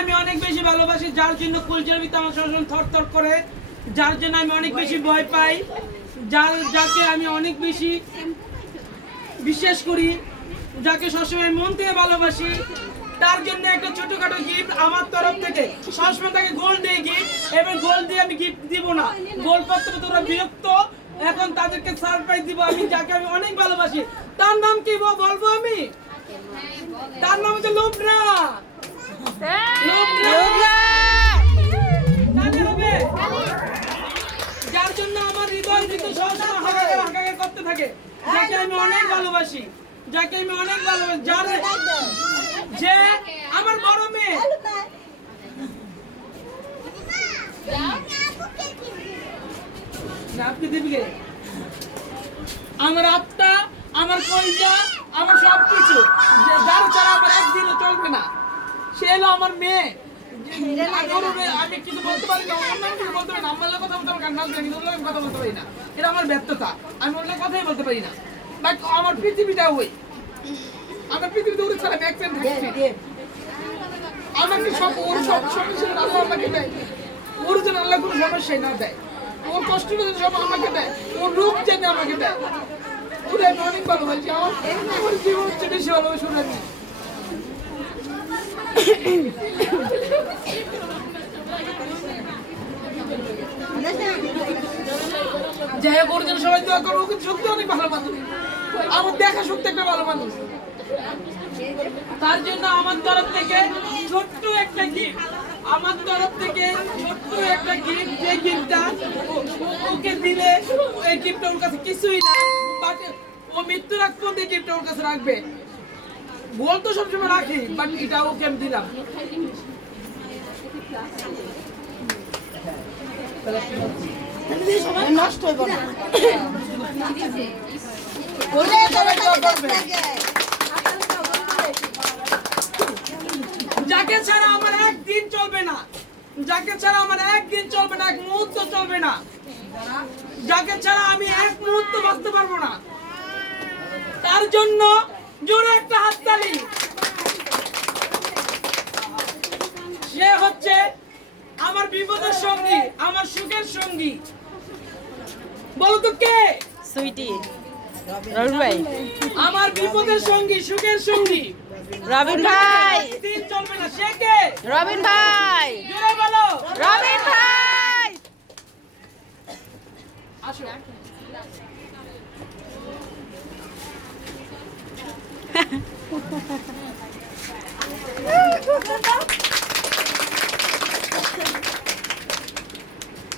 আমি অনেক বেশি ভালোবাসি, যার জন্য কুলজের ভিতরে আমার সবসময় থরথর করে, যার জন্য আমি অনেক বেশি ভয় পাই, যাকে আমি অনেক বেশি বিশ্বাস করি, যাকে সবসময় মন থেকে ভালোবাসি, তার জন্য একটা ছোটখাটো গিফট আমার তরফ থেকে। সবসময় তাকে গোল্ড দিয়ে গিফট, এবার গোল্ড দিয়ে আমি গিফট দিব না, গোল্ড করতে তোরা বিরক্ত, এখন তাদেরকে সারপ্রাইজ দিব আমি, যাকে আমি অনেক ভালোবাসি। তার নাম কি বলবো আমি? তার নাম হচ্ছে লুবনা। যার জন্য আমার হৃদয় ভিতরে সবসময় হাঁকাহাঁকি করতে থাকে, যাকে আমি অনেক ভালোবাসি, যাকে আমি অনেক ভালোবাসি, যে আমার বড় মেয়ে। আপনি দিবি আমার আত্মা, আমার কলিজা, আমার সবকিছু, যার ছাড়া আমার একদিনও চলবে না, সে হলো আমার মেয়ে। আমি কিছু বলতে পারি না, কিছু বলতে পারি না, আমার কথা বলতে আমার কান্না আসবে, আমি কথা বলতে পারি না, এটা আমার ব্যর্থতা, আমি অন্য কথাই বলতে পারি না। বাট আমার পৃথিবীটা ওই, আমার পৃথিবীতে ওর ছাড়া ব্যাকপেন থাকে, আমাকে সব ওর সব সমস্যা আল্লাহ আমাকে দেয়, ওর যেন আল্লাহ কোনো সমস্যাই না দেয়, ওর কষ্ট সব আমাকে দেয়, ওর রূপ যেন আমাকে দেয়, ওরা আমি অনেক ভালোবাসি, আমার জীবন হচ্ছে বেশি ভালোবাসি ওরা আমি। যাই হোক, ওর জন্য সবাই দোয়া করবো, ওকে সত্যি অনেক ভালো মানুষ, আমার দেখা সত্যি একটা ভালো মানুষ। তার জন্য আমার তরফ থেকে ছোট্ট একটা গিফট, আমার তরফ থেকে ছোট্ট একটা গিফট, যে গিফটটা ওকে দিলে, এই গিফটটা ওর কাছে কিছুই না, বাট ও মৃত্যুর আগ পর্যন্ত গিফটটা ওর কাছে রাখবে। বল তো সবসময় রাখি, বাট এটা ওকে আমি দিলাম। নষ্ট হইব না, যাকে ছাড়া আমার একদিন চলবে না, যাকে ছাড়া আমার একদিন চলবে না, এক মুহূর্ত চলবে না, যাকে ছাড়া আমি এক মুহূর্ত বাঁচতে পারবো না, তার জন্য জোরে একটা হাততালি। সে হচ্ছে আমার বিপদের সঙ্গী, আমার সুখের সঙ্গী। বলো তো কে? সুইটি রবিন ভাই, আমার বিপদের সঙ্গী, সুখের সঙ্গী রবিন ভাই, দিন চলবে না, সে কে? রবিন ভাই, জোরে বলো, রবিন ভাই। আসো।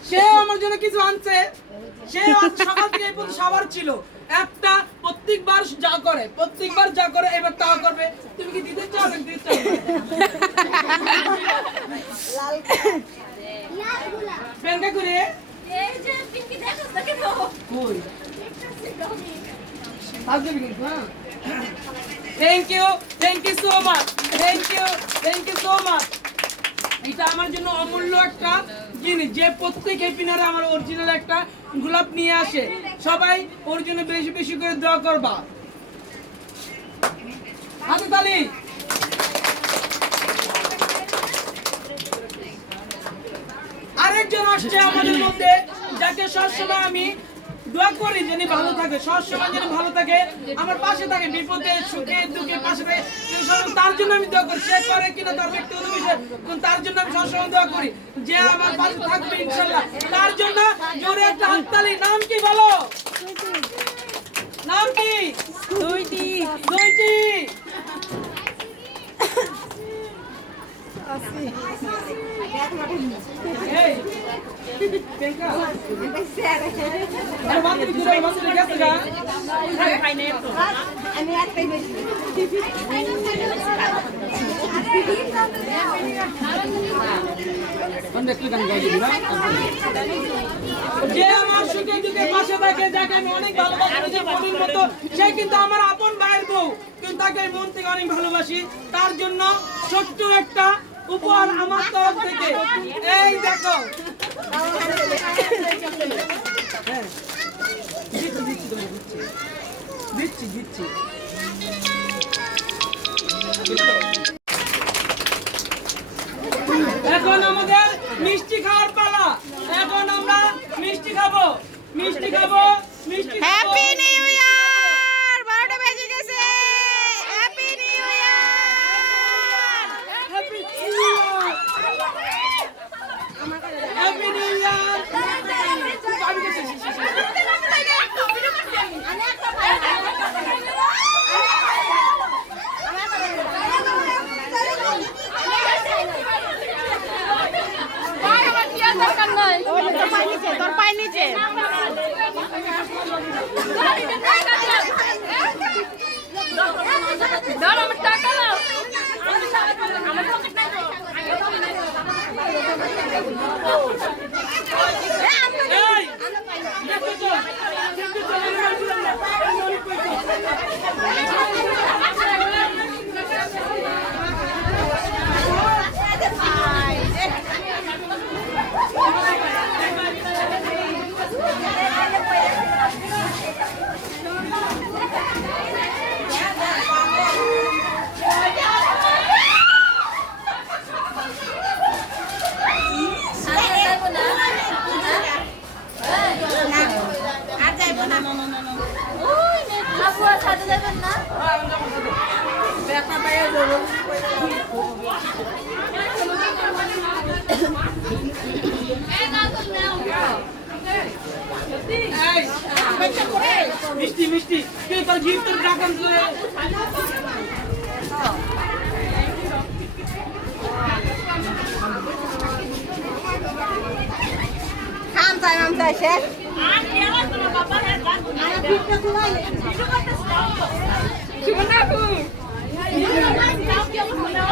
সে আমার জন্য কিছু আনছে, সে সকাল থেকে এই পর্যন্ত সবার ছিল একটা, প্রত্যেকবার যা করে এবার তা করবে। তুমি কি দিতে চাও? দিতে চাও? পেনটা করে কই আসবে কিন্তু। হ্যাঁ, thank you so much, thank you so much. এটা আমার জন্য অমূল্য একটা জিনিস, যে প্রত্যেক হ্যাপিনারে আমার অরিজিনাল একটা গোলাপ নিয়ে আসে। সবাই ওর জন্য বেশি বেশি করে দোয়া করবা। হাতে তালি। আরেকজন আসছে আমাদের মধ্যে, যাকে সবসময় আমি দোয়া করি যেন ভালো থাকে, সবসময় যেন ভালো থাকে, আমার পাশে থাকে, বিপদে সুখে দুঃখে পাশে থাকে, তার জন্য আমি দোয়া করি। সে করে কিনা তার ব্যক্তিগত বিষয়, তার জন্য আমি সবসময় দোয়া করি যে আমার পাশে থাকবে ইনশাআল্লাহ। তার জন্য জোরে একটা হাততালি। নাম কি বলো? নাম কি? সুইটি। সুইটি। এই কেঙ্কা আরে বাদ দি দূরে বাদ দি গেছে গা খাইনে তো আমি আর খাই বেশি অনেক কি গান গাই দিবি না। যে আমার সুখে দুঃখে পাশে থাকে, যাকে আমি অনেক ভালোবাসি, যে বোনের মতো, সে কিন্তু আমার আপন ভাইয়ের বউ, কিন্তু তাকে আমি মন থেকে অনেক ভালোবাসি। তার জন্য ছোট্ট একটা উপহার আমার তরফ থেকে। এই দেখো, হ্যাঁ দিচ্ছি। খাবো মিষ্টি খাবো মিষ্টি খাবো। হ্যাপি নিউ ইয়ার 12টা বেজে গেছে happy new year happy new year happy new year আমি গেছি তোর পায়ে নিচে এই দেখো তো দেখো তো অনেক পয়সা। আর যাইবো না আবু আর সাথে যাবেন না ব্যথা পায়ে যাবো এই মিষ্টি মিষ্টি কে তোর গিফট তোর টাকা আনছে খান চাই আম চাই শেষ শুনুন না